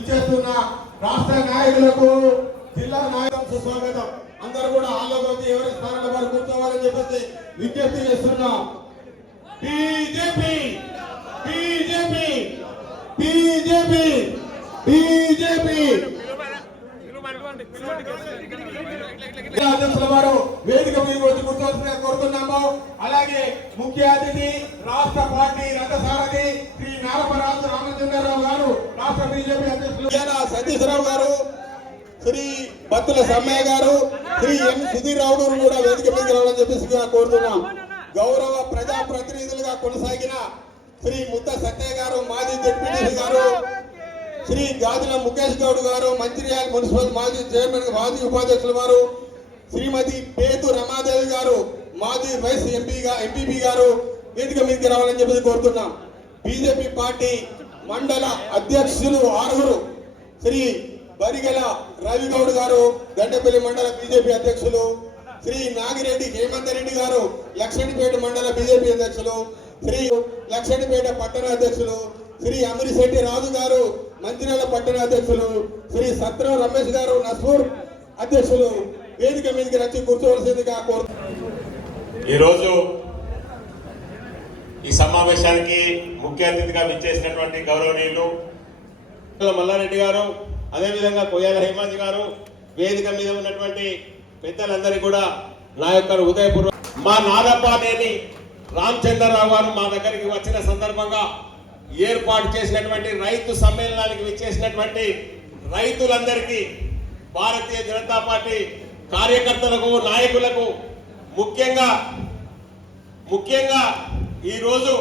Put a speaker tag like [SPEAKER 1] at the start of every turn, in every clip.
[SPEAKER 1] ఇచ్చేస్తున్న రాష్ట్ర నాయకులకు జిల్లా నాయకులకు సుస్వాగతం. అందరూ కూడా ఆలోచించి ఎవరి స్థానంలో వారు కూర్చోవాలని చెప్పేసి విజ్ఞప్తి చేస్తున్నా. BJP BJP BJP BJP. అధ్యక్షుల వారు వేదిక మీకు వచ్చి కూర్చోవలసిందిగా కోరుతున్నాము. అలాగే ముఖ్య అతిథి రాష్ట్ర పార్టీ రథసారథి శ్రీ నారపరాజు రామచంద్రరావు గారు రాష్ట్ర బీజేపీ అధ్యక్షులు. సతీశ్వరరావు గారు శ్రీ భక్తుల సమ్మయ్య గారు శ్రీ ఎం సుధీర్ రావు గారు కూడా వేదిక మీదకి రావాలని చెప్పేసి కోరుతున్నాం. గౌరవ ప్రజా ప్రతినిధులుగా కొనసాగిన శ్రీ ముత్త సత్య గారు మాజీ డిప్యూటీ గారు శ్రీ గాజుల ముఖేష్ గౌడ్ గారు మంచిర్యాల మున్సిపల్ మాజీ చైర్మన్ మాజీ ఉపాధ్యక్షులు వారు శ్రీమతి పేతు రమాదేవి గారు మాజీ వైస్ ఎంపీగా ఎంపీపీ గారు వేదిక మీదకి రావాలని చెప్పేసి కోరుతున్నాం. బీజేపీ పార్టీ మండల అధ్యక్షులు ఆరుగురు శ్రీ బరిగెల రవిగౌడ్ గారు గండపల్లి మండల బీజేపీ అధ్యక్షులు శ్రీ నాగిరెడ్డి హేమంత్ రెడ్డి గారు లక్ష్మణిపేట మండల బీజేపీ అధ్యక్షులు శ్రీ లక్ష్మణిపేట పట్టణ అధ్యక్షులు శ్రీ అమరిశెట్టి రాజు గారు మంచిర్యాల పట్టణ అధ్యక్షులు శ్రీ సత్రం రమేష్ గారు నస్పూర్ అధ్యక్షులు వేదిక మీదకి రచ్చి కూర్చోవలసిందిగా కోరు
[SPEAKER 2] ఈరోజు ఈ సమావేశానికి ముఖ్య అతిథిగా విచ్చేసినటువంటి గౌరవనీయులు మల్లారెడ్డి గారు అదేవిధంగా కొయ్యాల హేమాజీ గారు వేదిక మీద ఉన్నటువంటి పెద్దలందరికీ కూడా నా యొక్క హృదయపూర్వ మా నాగపానేని రామచంద్రరావు గారు మా దగ్గరికి వచ్చిన సందర్భంగా ఏర్పాటు చేసినటువంటి రైతు సమ్మేళనానికి విచ్చేసినటువంటి రైతులందరికీ భారతీయ జనతా పార్టీ కార్యకర్తలకు నాయకులకు ముఖ్యంగా ముఖ్యంగా ఈ రోజు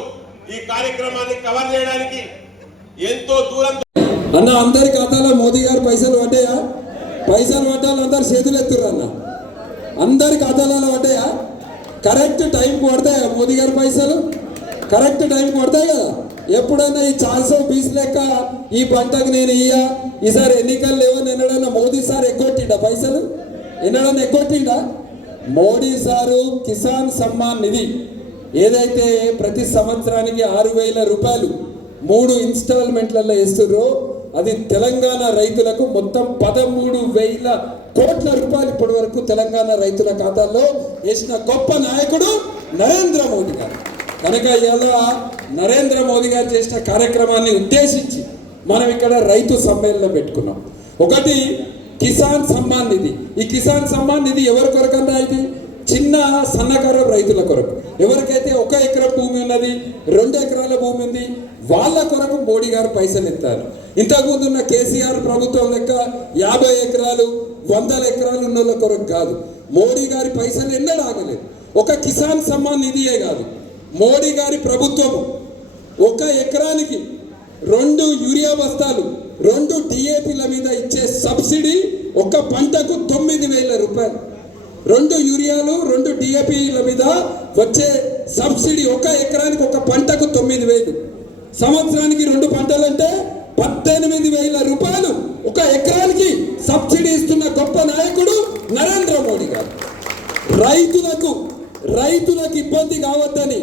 [SPEAKER 2] ఈ కార్యక్రమాన్ని కవర్ చేయడానికి ఎంతో దూరం
[SPEAKER 3] అన్న అందరి ఖాతాలో మోదీ గారు పైసలు పడ్డాయా? పైసలు పడ్డాలు అందరు చేతులు ఎత్తుర్రు అన్న. అందరి ఖాతాలలో పడ్డాయా? కరెక్ట్ టైంకి పడతాయా మోదీ గారి పైసలు? కరెక్ట్ టైంకి పడతాయి కదా? ఎప్పుడైనా ఈ ఛాన్స్ బీస్ లెక్క ఈ పంటకు నేను ఇయ్య? ఈసారి ఎన్నికలు లేవని ఎన్నడన్నా మోదీ సార్ ఎగ్గొట్టిండా పైసలు? ఎన్నడన్నా ఎగ్గొట్టిండా? మోడీ సారు కిసాన్ సమ్మాన్ నిధి. ఏదైతే ప్రతి సంవత్సరానికి ఆరు వేల రూపాయలు మూడు ఇన్స్టాల్మెంట్లలో ఇస్తుర్రో అది తెలంగాణ రైతులకు మొత్తం పదమూడు వేల కోట్ల రూపాయలు ఇప్పటి వరకు తెలంగాణ రైతుల ఖాతాల్లో వేసిన గొప్ప నాయకుడు నరేంద్ర మోడీ గారు. కనుక ఇలా నరేంద్ర మోదీ గారు చేసిన కార్యక్రమాన్ని ఉద్దేశించి మనం ఇక్కడ రైతు సమ్మేళనం పెట్టుకున్నాం. ఒకటి కిసాన్ సమ్మాన్ నిధి. ఈ కిసాన్ సమ్మాన్ నిధి ఎవరి కొరకన్నా ఇది? చిన్న సన్నకారు రైతుల కొరకు. ఎవరికైతే ఒక ఎకరం భూమి ఉన్నది రెండు ఎకరాల భూమి ఉంది వాళ్ళ కొరకు మోడీ గారు పైసలు ఇస్తారు ఇంతకుముందు ఉన్న కేసీఆర్ ప్రభుత్వం లెక్క యాభై ఎకరాలు వందల ఎకరాలు ఉన్న కొరకు కాదు. మోడీ గారి పైసలు ఎన్నడూ ఆగలేదు. ఒక కిసాన్ సమ్మాన్ నిధియే కాదు. మోడీ గారి ప్రభుత్వం ఒక ఎకరానికి రెండు యూరియా బస్తాలు రెండు డిఏపిల మీద ఇచ్చే సబ్సిడీ ఒక పంటకు తొమ్మిది వేల రూపాయలు. రెండు యూరియాలు రెండు డిఏపిల మీద వచ్చే సబ్సిడీ ఒక ఎకరానికి ఒక పంటకు తొమ్మిది వేలు. సంవత్సరానికి రెండు పంటలంటే పద్దెనిమిది వేల రూపాయలు. ఒక ఎకరానికి సబ్సిడీ ఇస్తున్న గొప్ప నాయకుడు నరేంద్ర మోడీ గారు. రైతులకు రైతులకు ఇబ్బంది కావద్దని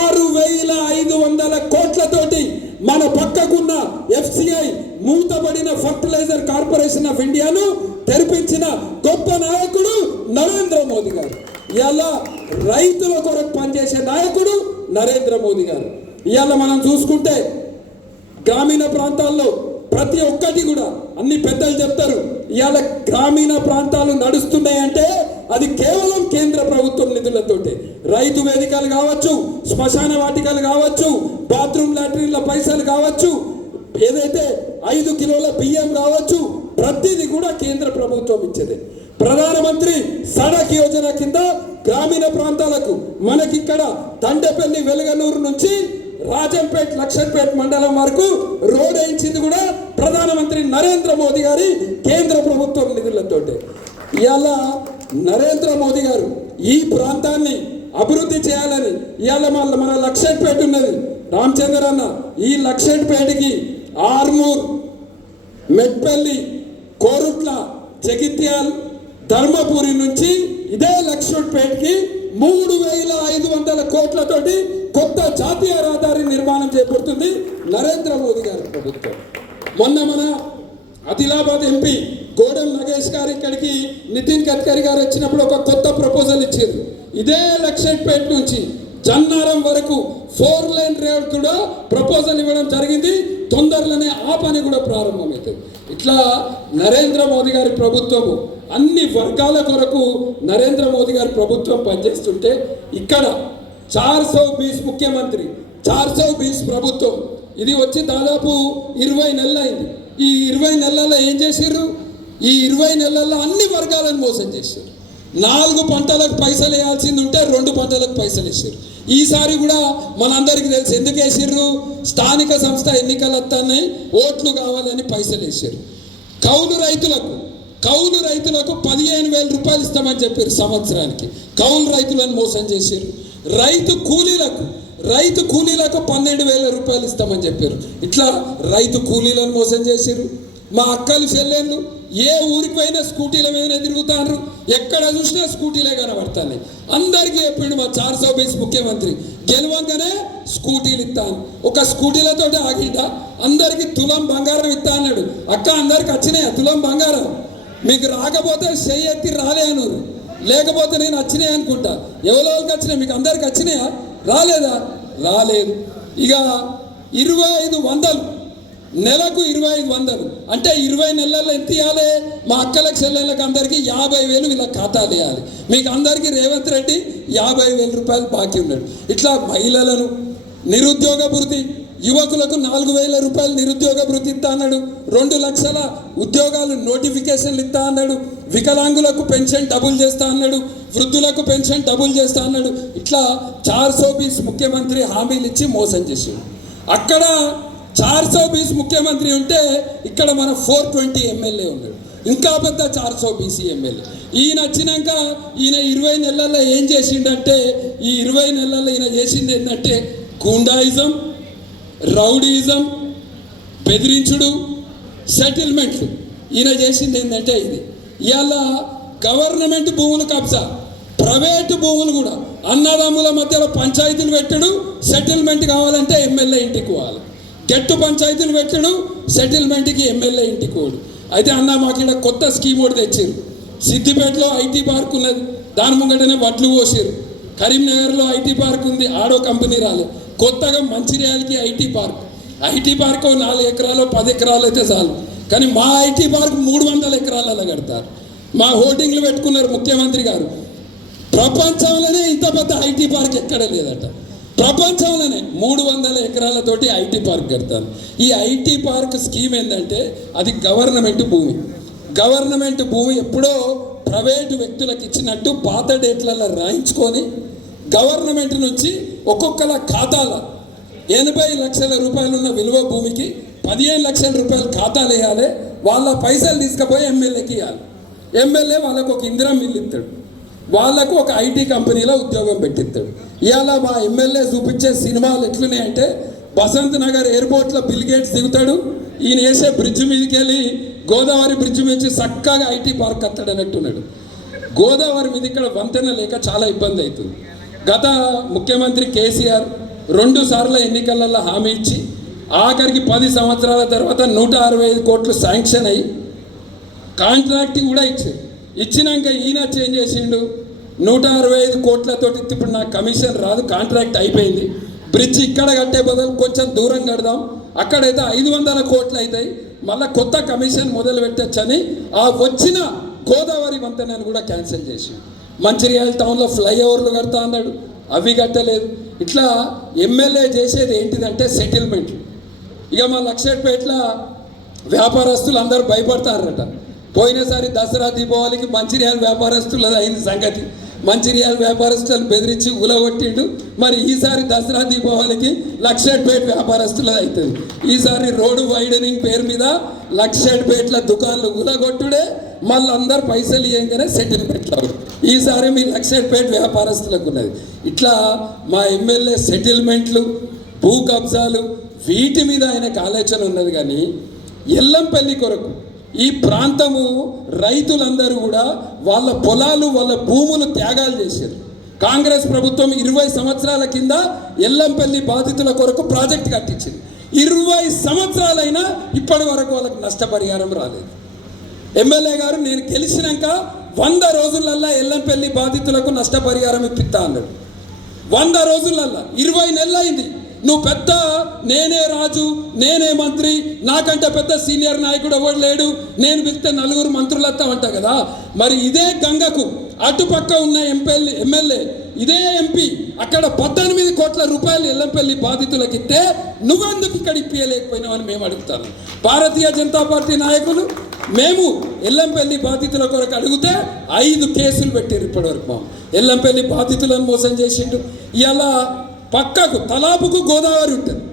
[SPEAKER 3] ఆరు వేల ఐదు వందల కోట్లతోటి మన పక్కకున్న ఎఫ్సిఐ మూతబడిన ఫర్టిలైజర్ కార్పొరేషన్ ఆఫ్ ఇండియాను తెరిపించిన గొప్ప నాయకుడు నరేంద్ర మోదీ గారు. ఇలా రైతుల కొరకు పనిచేసే నాయకుడు నరేంద్ర మోదీ గారు. ఇవాళ మనం చూసుకుంటే గ్రామీణ ప్రాంతాల్లో ప్రతి ఒక్కటి కూడా అన్ని పెద్దలు చెప్తారు ఇవాళ గ్రామీణ ప్రాంతాలు నడుస్తున్నాయంటే అది కేవలం కేంద్ర ప్రభుత్వం నిధులతోటి. రైతు వేదికలు కావచ్చు శ్మశాన వాటికలు కావచ్చు బాత్రూమ్ లాటరీల పైసలు కావచ్చు ఏదైతే ఐదు కిలోల బియ్యం కావచ్చు ప్రతిది కూడా కేంద్ర ప్రభుత్వం ఇచ్చేది. ప్రధానమంత్రి సడక్ యోజన కింద గ్రామీణ ప్రాంతాలకు మనకిక్కడ తండెపల్లి వెలుగనూరు నుంచి రాజంపేట్ లక్షన్పేట్ మండలం వరకు రోడ్ వేయించింది కూడా ప్రధానమంత్రి నరేంద్ర మోదీ గారి కేంద్ర ప్రభుత్వం నిధులతోటి. ఇవాళ నరేంద్ర మోదీ గారు ఈ ప్రాంతాన్ని అభివృద్ధి చేయాలని ఇవాళ మన మన లక్షంపేట ఉన్నది. రామచంద్ర అన్న ఈ లక్షంపేటకి ఆర్మూర్ మెట్పల్లి కోరుట్ల జగిత్యాల్ ధర్మపురి నుంచి ఇదే లక్ష్మణ్పేటకి మూడు వేల ఐదు వందల కోట్లతోటి కొత్త జాతీయ రహదారి నిర్మాణం చేపడుతుంది నరేంద్ర మోదీ గారి ప్రభుత్వం. మొన్న మన ఆదిలాబాద్ ఎంపీ గోడెం నగేష్ గారు ఇక్కడికి నితిన్ గడ్కరీ గారు వచ్చినప్పుడు ఒక కొత్త ప్రపోజల్ ఇచ్చారు ఇదే లక్షపేట నుంచి జన్నారం వరకు ఫోర్ లైన్ రోడ్ కూడా ప్రపోజల్ ఇవ్వడం జరిగింది. తొందరలోనే ఆ పని కూడా ప్రారంభమవుతుంది ఇట్లా నరేంద్ర మోదీ గారి ప్రభుత్వము అన్ని వర్గాల కొరకు నరేంద్ర మోదీ గారి ప్రభుత్వం పనిచేస్తుంటే ఇక్కడ చార్ సౌ బీస్ ముఖ్యమంత్రి చార్ సౌ బీస్ ప్రభుత్వం. ఇది వచ్చి దాదాపు ఇరవై నెలలు అయింది ఈ ఇరవై నెలల్లో ఏం చేశారు ఈ ఇరవై నెలల్లో అన్ని వర్గాలను మోసం చేశారు నాలుగు పంటలకు పైసలు వేయాల్సింది ఉంటే రెండు పంటలకు పైసలు వేసారు ఈసారి కూడా మనందరికీ తెలుసు ఎందుకు వేసిర్రు? స్థానిక సంస్థ ఎన్నికలు వస్తున్నాయి ఓట్లు కావాలని పైసలు వేసారు కౌలు రైతులకు కౌలు రైతులకు పదిహేను వేల రూపాయలు ఇస్తామని చెప్పారు సంవత్సరానికి. కౌలు రైతులను మోసం చేశారు రైతు కూలీలకు రైతు కూలీలకు పన్నెండు వేల రూపాయలు ఇస్తామని చెప్పారు. ఇట్లా రైతు కూలీలను మోసం చేశారు మా అక్కలు చెల్లెళ్ళు ఏ ఊరికి పోయినా స్కూటీల మీద తిరుగుతారు ఎక్కడ చూసినా స్కూటీలే కనబడతాయి అందరికీ చెప్పిండు మా చార్ బీస్ ముఖ్యమంత్రి. గెలవంగానే స్కూటీలు ఇస్తాను ఒక స్కూటీలతో ఆగిట అందరికి తులం బంగారం ఇస్తా అన్నాడు. అక్క అందరికి వచ్చినాయా? తులం బంగారం? మీకు రాకపోతే చెయ్యి ఎత్తి రాలే అన్నారు. లేకపోతే నేను వచ్చినాయి అనుకుంటా. ఎవరికి వచ్చినాయి మీకు అందరికి వచ్చినాయా? రాలేదా? రాలేదు. ఇక ఇరవై ఐదు వందలు. నెలకు ఇరవై ఐదు వందలు. అంటే ఇరవై నెలల్లో ఎంత ఇవ్వాలి? మా అక్కలకు చెల్లెళ్ళకి అందరికీ యాభై వేలు వీళ్ళ ఖాతాలు ఇవ్వాలి మీకు అందరికీ రేవంత్ రెడ్డి యాభై వేల రూపాయలు బాకీ ఉన్నాడు. ఇట్లా మహిళలను నిరుద్యోగ భృతి యువకులకు నాలుగు వేల రూపాయలు నిరుద్యోగ భృతి ఇస్తా అన్నాడు. రెండు లక్షల ఉద్యోగాలు నోటిఫికేషన్లు ఇస్తా అన్నాడు. వికలాంగులకు పెన్షన్ డబుల్ చేస్తా అన్నాడు వృద్ధులకు పెన్షన్ డబుల్ చేస్తా అన్నాడు. ఇట్లా చార్ సో బీస్ ముఖ్యమంత్రి హామీలు ఇచ్చి మోసం చేసాడు. అక్కడ చార్ సో బీస్ ముఖ్యమంత్రి ఉంటే ఇక్కడ మన ఫోర్ ట్వంటీ ఎమ్మెల్యే ఉన్నాడు. ఇంకా పెద్ద చార్ సో బీసీ ఎమ్మెల్యే. ఈయన వచ్చినాక ఈయన ఇరవై నెలల్లో ఏం చేసిండంటే ఈ ఇరవై నెలల్లో ఈయన చేసింది ఏంటంటే గుండాయిజం రౌడీయిజం బెదిరించుడు సెటిల్మెంట్లు. ఈయన చేసింది ఏంటంటే ఇది. ఇవాళ గవర్నమెంట్ భూములు కబ్జా ప్రైవేటు భూములు కూడా. అన్నదమ్ముల మధ్యలో పంచాయతీలు పెట్టడు సెటిల్మెంట్ కావాలంటే ఎమ్మెల్యే ఇంటికి పోవాలి. గెట్టు పంచాయతీలు పెట్టడు సెటిల్మెంట్కి ఎమ్మెల్యే ఇంటికి పోడు. అయితే అన్న మాకు ఇక్కడ కొత్త స్కీమ్ ఒకటి తెచ్చారు. సిద్దిపేటలో ఐటీ పార్క్ ఉన్నది. దాని ముంగటనే వడ్లు పోసారు. కరీంనగర్లో ఐటీ పార్క్ ఉంది ఆడో కంపెనీ రాలే. కొత్తగా మంచిర్యాలకి ఐటీ పార్క్. ఐటీ పార్క్ నాలుగు ఎకరాలు పది ఎకరాలు అయితే చాలు. కానీ మా ఐటీ పార్క్ మూడు వందల ఎకరాలలో కడతారు. మా హోర్డింగ్లు పెట్టుకున్నారు ముఖ్యమంత్రి గారు. ప్రపంచంలోనే ఇంత పెద్ద ఐటీ పార్క్ ఎక్కడ లేదట. ప్రపంచంలోనే మూడు వందల ఎకరాలతోటి ఐటీ పార్క్ కడతారు. ఈ ఐటీ పార్క్ స్కీమ్ ఏంటంటే అది గవర్నమెంట్ భూమి. గవర్నమెంట్ భూమి ఎప్పుడో ప్రైవేటు వ్యక్తులకు ఇచ్చినట్టు పాత డేట్లలో రాయించుకొని గవర్నమెంట్ నుంచి ఒక్కొక్కల ఖాతాల ఎనభై లక్షల రూపాయలున్న విలువ భూమికి పదిహేను లక్షల రూపాయలు ఖాతాలు వేయాలి వాళ్ళ పైసలు తీసుకుపోయి ఎమ్మెల్యేకి ఇవ్వాలి ఎమ్మెల్యే వాళ్ళకు ఒక ఇందిరా మిల్లు ఇస్తాడు. వాళ్ళకు ఒక ఐటీ కంపెనీలో ఉద్యోగం పెట్టిస్తాడు. ఇవాళ మా ఎమ్మెల్యే చూపించే సినిమాలు ఎట్లున్నాయంటే బసంత్ నగర్ ఎయిర్పోర్ట్లో బిల్గేట్స్ దిగుతాడు. ఈయన వేసే బ్రిడ్జ్ మీదకి వెళ్ళి గోదావరి బ్రిడ్జ్ మీద చక్కగా ఐటీ పార్క్ కత్తాడు అన్నట్టున్నాడు. గోదావరి మీద ఇక్కడ వంతెన లేక చాలా ఇబ్బంది అవుతుంది. గత ముఖ్యమంత్రి కేసీఆర్ రెండు సార్ల ఎన్నికలలో హామీ ఇచ్చి ఆఖరికి పది సంవత్సరాల తర్వాత నూట అరవై ఐదు కోట్లు శాంక్షన్ అయ్యి కాంట్రాక్ట్ కూడా ఇచ్చారు ఇచ్చినాక ఈయన చేంజ్ చేసిండు. నూట అరవై ఐదు కోట్లతోటి ఇప్పుడు నాకు కమిషన్ రాదు కాంట్రాక్ట్ అయిపోయింది. బ్రిడ్జ్ ఇక్కడ కట్టే బదులు కొంచెం దూరం కడదాం. అక్కడైతే ఐదు వందల కోట్లు అవుతాయి మళ్ళీ కొత్త కమిషన్ మొదలు పెట్టచ్చని ఆ వచ్చిన గోదావరి వంతెనని కూడా క్యాన్సిల్ చేసి మంచిర్యాల టౌన్లో ఫ్లైఓవర్లు కడతా అన్నాడు. అవి కట్టలేదు. ఇట్లా ఎమ్మెల్యే చేసేది ఏంటిదంటే సెటిల్మెంట్లు. ఇక మా లక్షపేట్ల వ్యాపారస్తులు అందరూ భయపడతారట. పోయినసారి దసరా దీపావళికి మంచిర్యాల వ్యాపారస్తులది అయింది సంగతి. మంచిర్యాల వ్యాపారస్తులను బెదిరించి ఉలగొట్టిండు. మరి ఈసారి దసరా దీపావళికి లక్షపేట వ్యాపారస్తులది అవుతుంది ఈసారి రోడ్డు వైడనింగ్ పేరు మీద లక్షపేట్ల దుకాన్లు ఉలగొట్టుడే మళ్ళీ అందరు పైసలు ఇవ్వగానే సెటిల్మెంట్లు ఈసారి మీ లక్షపేట వ్యాపారస్తులకు ఉన్నది. ఇట్లా మా ఎమ్మెల్యే సెటిల్మెంట్లు భూ కబ్జాలు వీటి మీద ఆయనకు ఆలోచన ఉన్నది కానీ ఎల్లంపల్లి కొరకు ఈ ప్రాంతము రైతులందరూ కూడా వాళ్ళ పొలాలు వాళ్ళ భూములు త్యాగాలు చేశారు. కాంగ్రెస్ ప్రభుత్వం ఇరవై సంవత్సరాల కింద ఎల్లంపల్లి బాధితుల కొరకు ప్రాజెక్ట్ కట్టించింది. ఇరవై సంవత్సరాలైనా ఇప్పటి వరకు వాళ్ళకి నష్టపరిహారం రాలేదు. ఎమ్మెల్యే గారు నేను గెలిచినాక వంద రోజులల్లా ఎల్లంపల్లి బాధితులకు నష్టపరిహారం ఇప్పిస్తా అన్నాడు. వంద రోజులల్లా ఇరవై నెలలైంది. నువ్వు పెద్ద నేనే రాజు నేనే మంత్రి నాకంటే పెద్ద సీనియర్ నాయకుడు ఎవడు లేడు నేను పిలిస్తే నలుగురు మంత్రులు వస్తామంట కదా. మరి ఇదే గంగకు అటుపక్క ఉన్న ఎంపీ ఎమ్మెల్యే ఇదే ఎంపీ అక్కడ పద్దెనిమిది కోట్ల రూపాయలు ఎల్లంపల్లి బాధితులకు ఇస్తే నువ్వెందుకు ఇక్కడ ఇప్పించలేకపోయినావని మేము అడుగుతాను భారతీయ జనతా పార్టీ నాయకులు మేము ఎల్లంపల్లి బాధితుల కొరకు అడిగితే ఐదు కేసులు పెట్టారు ఇప్పటివరకు మా ఎల్లంపల్లి బాధితులను మోసం చేసిండు. ఇలా పక్కకు తలాపుకు గోదావరి ఉంటుంది.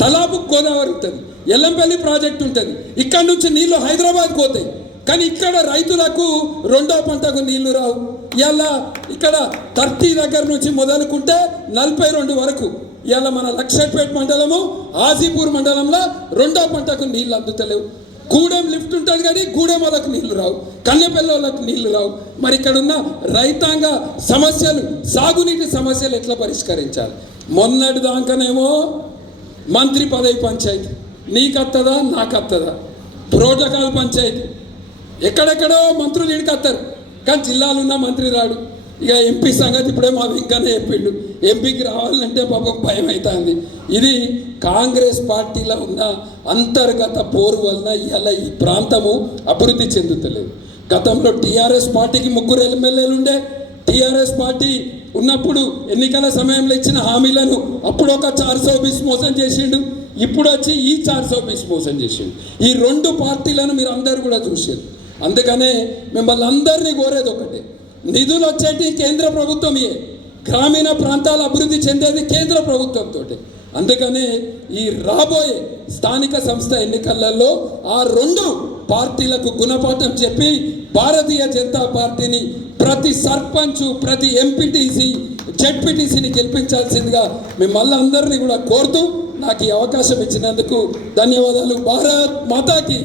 [SPEAKER 3] తలాపుకు గోదావరి ఉంటుంది. ఎల్లంపల్లి ప్రాజెక్ట్ ఉంటుంది. ఇక్కడ నుంచి నీళ్ళు హైదరాబాద్ పోతాయి. కానీ ఇక్కడ రైతులకు రెండో పంటకు నీళ్ళు రావు. ఇలా ఇక్కడ థర్టీ దగ్గర నుంచి మొదలుకుంటే నలభై రెండు వరకు. ఇలా మన లక్షపేట మండలము ఆజీపూర్ మండలంలో రెండో పంటకు నీళ్ళు అందుతలేవు. గూడెం లిఫ్ట్ ఉంటుంది కానీ గూడెం వాళ్ళకు నీళ్ళు రావు. కన్నెపల్లి వాళ్ళకు నీళ్ళు రావు. మరి ఇక్కడ ఉన్న రైతాంగ సమస్యలు సాగునీటి సమస్యలు ఎట్లా పరిష్కరించాలి? మొన్నటి దాకానేమో మంత్రి పదవి పంచాయతీ. నీకత్తదా? నాకత్తదా? ప్రోటోకాల్ పంచాయతీ. ఎక్కడెక్కడో మంత్రులు ఇడికత్తారు కానీ జిల్లాలో ఉన్న మంత్రి రాడు. ఇక ఎంపీ సంగతి ఇప్పుడే మా వెంకన్న చెప్పిండు. ఎంపీకి రావాలంటే పాపం భయం అవుతుంది ఇది కాంగ్రెస్ పార్టీలో ఉన్న అంతర్గత పోరు వలన ఇవాళ ఈ ప్రాంతము అభివృద్ధి చెందుతలేదు. గతంలో టీఆర్ఎస్ పార్టీకి ముగ్గురు ఎమ్మెల్యేలు ఉండే టీఆర్ఎస్ పార్టీ ఉన్నప్పుడు ఎన్నికల సమయంలో ఇచ్చిన హామీలను అప్పుడు ఒక చార్ సో మోసం చేసిండు ఇప్పుడు వచ్చి ఈ చార్ సో మోసం చేసిండు. ఈ రెండు పార్టీలను మీరు అందరు కూడా చూసారు అందుకనే మిమ్మల్ని అందరినీ కోరేది ఒకటే. నిధులు వచ్చేటి కేంద్ర ప్రభుత్వమే గ్రామీణ ప్రాంతాల అభివృద్ధి చెందేది కేంద్ర ప్రభుత్వంతో అందుకనే ఈ రాబోయే స్థానిక సంస్థ ఎన్నికలలో ఆ రెండు పార్టీలకు గుణపాఠం చెప్పి భారతీయ జనతా పార్టీని ప్రతి సర్పంచ్ ప్రతి ఎంపీటీసీ జెడ్పీటీసీని గెలిపించాల్సిందిగా మిమ్మల్ని అందరినీ కూడా కోరుతూ నాకు ఈ అవకాశం ఇచ్చినందుకు ధన్యవాదాలు. భారత్ మాతాకి.